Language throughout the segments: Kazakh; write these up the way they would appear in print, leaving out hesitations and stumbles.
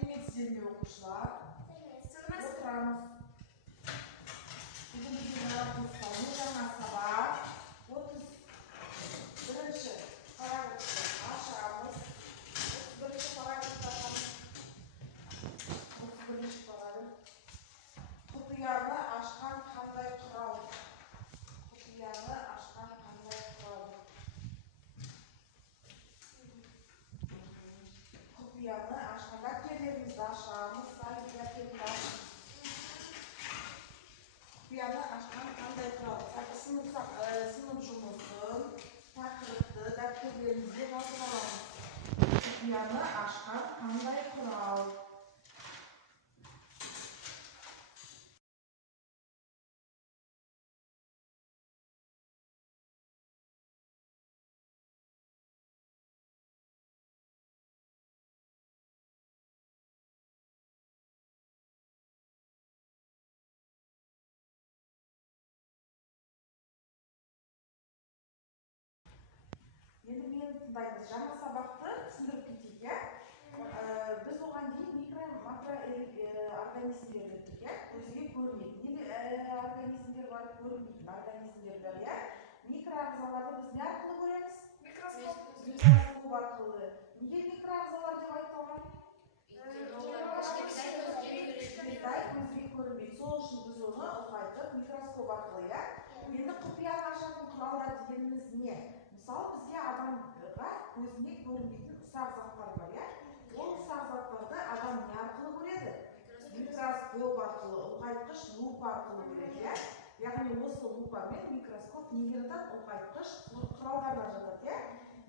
Сәлеметсіздер оқушылар. Отырамыз. Бүгін біздің жаратылыстану жаңа сабақ 31-ші параграфты ашамыз. 31-ші параграфтан 31-ші параграф. Құпияны ашқан қандай құрал? Құпияны ашқан қандай құрал? Құпияны ашқан дәптерлерімізді ашамыз. Құпияны ашқан қандай құрал? Сынып жұмысын, тақырыпты дәптерлерімізде жазып аламыз. Құпияны ашқан қандай құрал? Енді мені тыңдаймыз. Жаңа сабақты түсіндіріп кетейік. Біз оған дейін микро, макро организмдер өттік. Көзге көрінетін организмдер бар, көрінбейтін организмдер бар. Микроағзаларды біз не арқылы көреміз? Микроскоп арқылы. Неге микроағзалар деп айтылған? Көзге көрінбейді. Сол үшін біз оны ұлғайтып микроскоп арқылы. Енді құпияны ашатын құралдар дегеніміз не? Мысалы, бізге адамға көзіне көрінбейтін ұсақ заттар бар, ол ұсақ заттарды адам не арқылы көреді? Микроскоп арқылы, ұлғайтқыш лупа арқылы көреді. Яғни осы лупа мен микроскоп неге жатады? Ұлғайтқыш құралдарына жатады.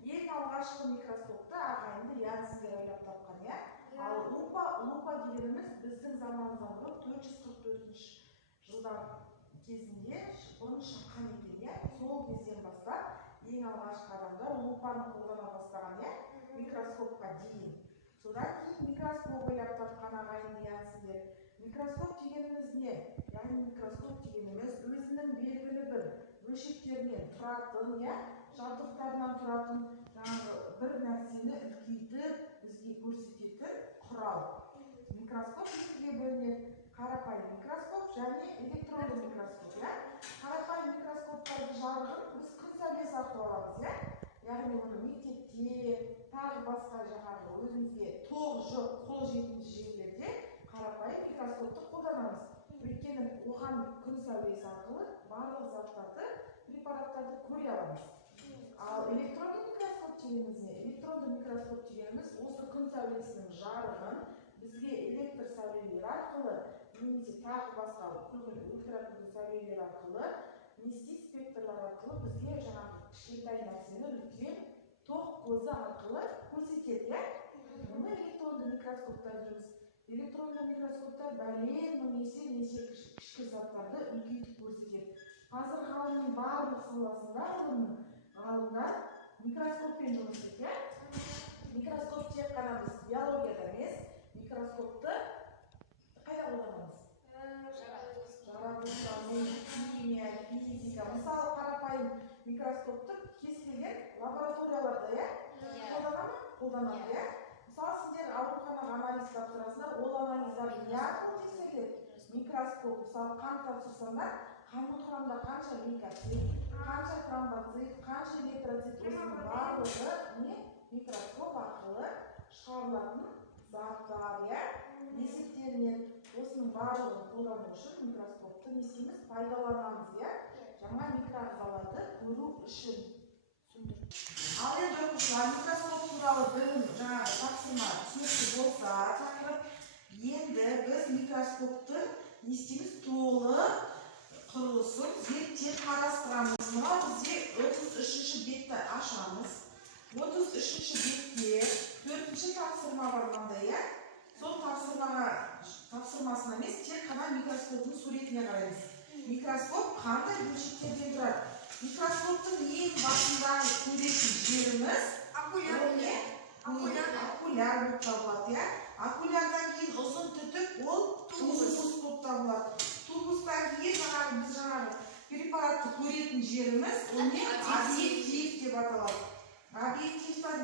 Ең алғашқы микроскопты ағайынды янсендер ойлап тапқан. Ал лупа дегеніміз біздің заманымыздан бұрын 444 жылдар кезінде бұрын шыққан екен. Сол кезден бастап ең алғашқы адамдар лупаны қолдана бастаған, микроскопқа дейін. Содан кейін микроскоп ойлап тапқан ағайынды янсендер. Микроскоп дегеніміз не? Яғни микроскоп дегеніміз өзінің белгілі бір бөлшектерінен тұратын, жабдықтарынан тұратын бір нәрсені үлкейтіп бізге көрсететін құрал. Микроскоп екіге бөлінеді. Қарапайым микроскоп және электронды микроскоп. Қарапайым микроскоптарды жарығын біз күн сәулесі арқылы аламыз. Яғни оны мектепте, тағы басқа жаңағы өзімізге тоқ жоқ, қол жетімді жерлерде қарапайым микроскопты қолданамыз. Өйткені оған күн сәулесі арқылы барлық заттарды, препараттарды көре аламыз. Ал электронды микроскоп дегеніміз не? Электронды микроскоп дегеніміз осы күн сәулесінің жарығын бізге электр сәулелер арқылы, немесе тағы басқа ультракүлгін сәулелер арқылы, нести спектрлар арқылы бізге жаңағы кішкентай нәрсені үлкен тоқ көзі арқылы көрсетеді. Мұны электронды микроскоптар дейміз. Электронды микроскоптар бәлен неше кішкі заттарды үлкейтіп көрсетеді. Қазір ғылымның барлық саласында ғалымдар микроскоппен жұмыс істейді. Микроскоп тек қана біз биологияда емес, микроскопты қайда қолданамыз? Жаратылыстану, химия, физика. Мысалы, қарапайым микроскопты кез келген лабораторияларда қолданады. Мысалы, сіздер ауруханаға анализ тапсырасыздар, ол анализдарды не арқылы тексеріледі? Микроскоп. Мысалы, қан тапсырсаңдар, қанның құрамында қанша лейкоцит, қанша тромбоцит, қанша эритроцит, осының барлығы микроскоп арқылы шығарылатын заттар, есептерінен. Осының барлығын қолдану үшін микроскопты не істейміз? Пайдаланамыз, жаңа микроағзаларды көру үшін. Ал енді оқушылар, микроскоп туралы білім жаңағы тапсырма түсінікті болса, тақырып, енді біз микроскоптың не істейміз? Толық құрылысын зерттеп қарастырамыз. Мына бізде 33-ші бетті ашамыз. 33-ші бетте 4-ші тапсырма бар мынандай, сол тапсырмасына емес, тек қана микроскоптың суретіне қараймыз. Микроскоп қандай бөлшектерден тұрады? Микроскоптың ең басында көретін жеріміз окуляр болып табылады. Окулярдан кейін ұзын түтік, ол тубус болып табылады. Тубустан кейін біз жаңағы препаратты көретін жеріміз, объектив деп аталады. Объективтен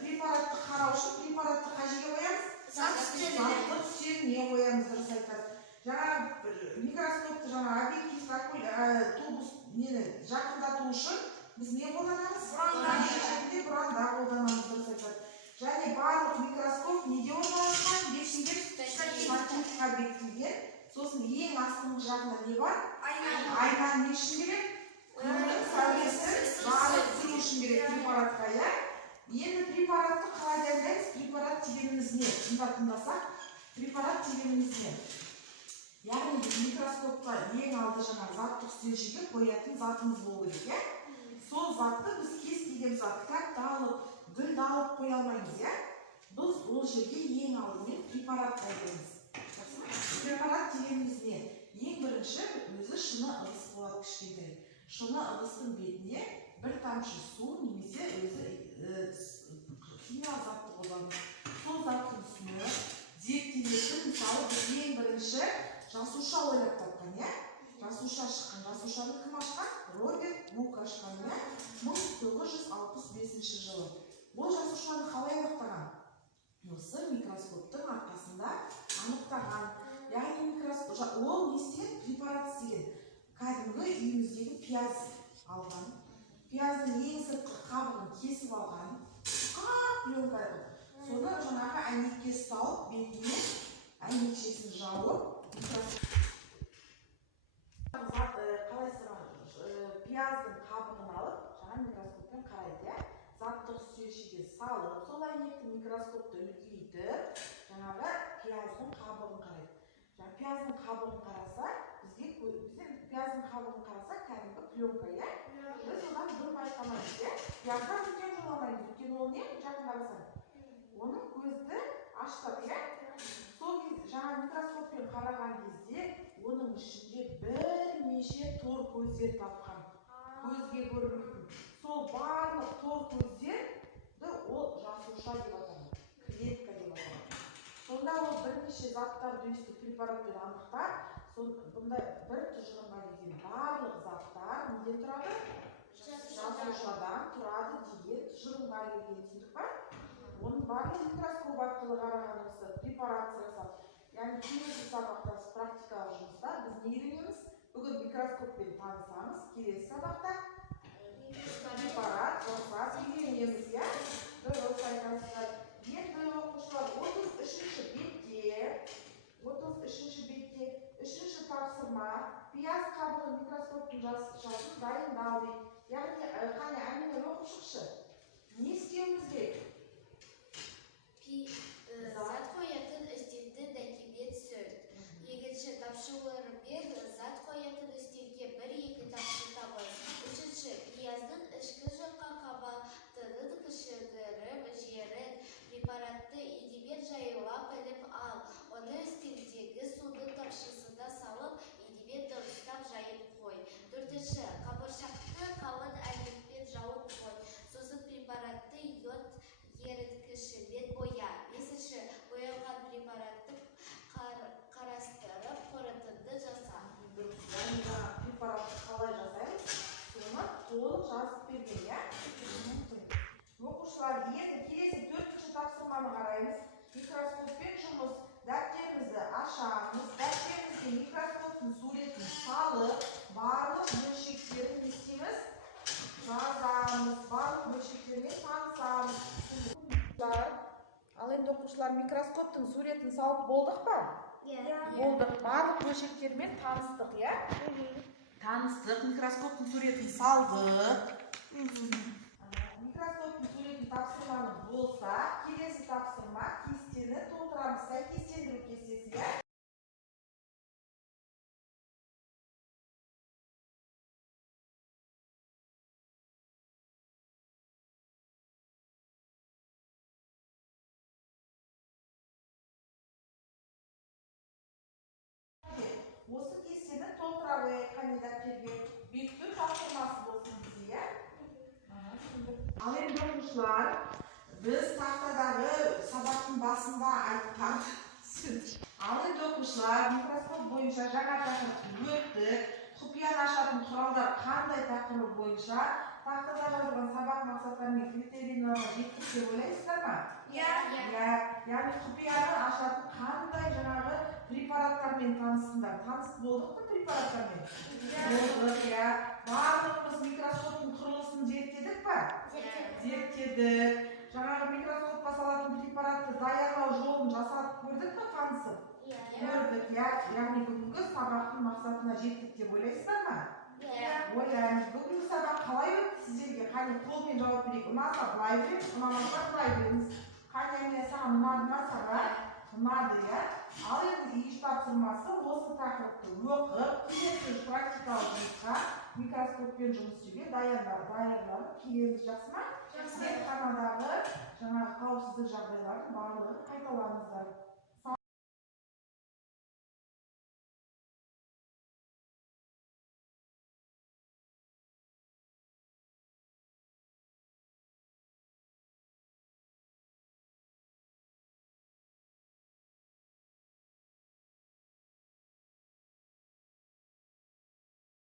препаратты қарау үшін препаратты қай жерге қоямыз? не қоямыз, дұрыс айтады. Жаңа микроскопты жаңа объектив тубус нені жақындату үшін біз не қолданамыз? Бұранда қолданамыз, дұрыс айтады. Және барлық микроскоп неде орналасқан? Стативтік объективге. Сосын ең астыңғы жағында не бар? Айнаның не үшін керек? Күннің сәулесі барлық тұру үшін керек препаратқа, иә? Енді препаратты қалай дайындаймыз? Препарат дегеніміз не? Тыңдасақ, препарат дегеніміз не? Яғни біз микроскопқа ең алды жаңа заттық үстелшеге қоятын затымыз болу керек, иә? Сол затты біз кез келген зат, кітапты алып, гүлді алып қоя алмаймыз, иә? Біз ол жерге ең алдымен препарат дайындаймыз. Препарат дегеніміз не? Ең бірінші өзі шыны ыдыс болады кішкентай. Шыны ыдыстың бетіне бір тамшы су немесе өзі химиялық затты қолданып, сол заттың үстіне зерттелетін, мысалы біз ең бірінші жасуша ойлап тапқан, иә? Жасуша шыққан. Жасушаны кім ашқан? Роберт Бук ашқан, иә? 1965 жылы. Ол жасушаны қалай анықтаған? Осы микроскоптың арқасында анықтаған. Яғни микроскоп, ол не істеген? Препарат істеген. Кәдімгі үйіміздегі пияз алған. Пияздың ең сыртқы қабығын кесіп алған. Пленка еді. Соны жаңағы әйнекке салып, бетіне әйнекшесін жауып, пияздың қабығын алып, жаңа микроскоппен қарайды. Заттық үстелшеге салып, сол әйнекті микроскопты үлкейтіп, жаңағы пияздың қабығын қарайды. Пияздың қабығын қараса, бізден пияздың қабығын қараса, кәдімгі пленка, иә? Біз одан бұрын байқамаймыз, иә? Пиязға үлкен жоламаймыз, өйткені ол не? Жақын қарасаң. Оның көзді аштап, иә? Сол жаңа микроскоппен қараған кезде, оның ішінде бірнеше тор көздер тапқан. Көзге көрінбейтін. Сол барлық тор көздерді ол жасуша деп аталады, клетка деп аталады. Сонда ол бірнеше заттарды өстіп препаратпен анықтап, бұнда бір тұжырымға келген барлық заттар неден тұрады? Жасушадан тұрады деген тұжырымға келген, түсіндік па? Оның барлық микроскоп арқылы қараған осы препарат жасап, яғни келесі сабақта практикалық жұмыста біз не үйренеміз? Бүгін микроскоппен танысамыз, келесі сабақта препарат жасап үйренеміз, иә? Дұрыс айтасыздар. Енді оқушылар 33-ші бетте, 3-ші тапсырма, пияз қабығын микроскоптың жасушасын дайындау дейді. Яғни, қане, әміне оқып шықшы. Не істеуіміз керек? Зат қоятын үстелді дәкеге түсір. Екінші тапшылары бер, зат қоятын үстелге 1-2 тапшы табы. Үшінші, пияздың ішкі жаққа қабатының кішігіріп жерін, препаратты едебет жайылап іліп ал. Оны үстелдегі суды тапшысында салып, едебет дұрыстап жайып қой. Төртінші, қабыршақты қалын әйнекпен жауып қой. Сосын препаратты йод еріткішімен боя. Бесінші, боялған препаратты қарастырып, қорытынды жаса. Препаратты қалай жасаймыз? Соны толық жазып берген, иә? Оқушылар, енді келесі 4-ші тапсырманы қараймыз. Микроскоппен жұмыс. Дәптерімізді ашамыз. Дәптерімізге микроскоптың суретін салып, барлық бөлшектерін не істейміз? Жазамыз. Барлық бөлшектермен танысамыз. Ал енді оқушылар микроскоптың суретін салып болдық па? Болдық. Барлық бөлшектермен таныстық, иә? Таныстық. Микроскоптың суретін салдық. Микроскоптың суретін тапсырманы болса, келесі тапсырма кестені толтырамыз. Сәйкестендіру кестесі, иә? Осы кестені толтыра қояйық, қане дәптерге бекіту тапсырмасы болсын бізге, иә? Ал енді оқушылар, біз тақтадағы сабақтың басында айтқан ал енді оқушылар, микроскоп бойынша жаңа тақырып өттік. Құпияны ашатын құралдар қандай тақырып бойынша тақтада жазылған сабақ мақсаттары мен критерийлеріне жеткізіп деп ойлайсыздар ма? Яғни құпияны ашатын қандай жаңағы препараттармен таныстыңдар. Таныс болдық па препараттармен? Болдық, иә. Барлығымыз микроскоптың құрылысын зерттедік па? Зерттедік. Жаңағы микроскопқа салатын препаратты даярлау жолын жасап көрдік па, танысып? Көрдік, иә. Яғни бүгінгі сабақтың мақсатына жеттік деп ойлайсыздар ма? Ойлаймыз. Бүгінгі сабақ қалай өтті сіздерге? Қане қолмен жауап берейік. Ұнаса былай береміз, ұнамаса былай береміз. Қане саған ұнады ма саған? Ұнады, иә. Ал енді еш тапсырмасы осы тақырыпты оқып, келесі практикалық жұмысқа микроскоппен жұмыс істеуге даярланып келеміз, жақсы ма? Зертханадағы жаңағы қауіпсіздік жағдайлардың барлығын қайталаңыздар.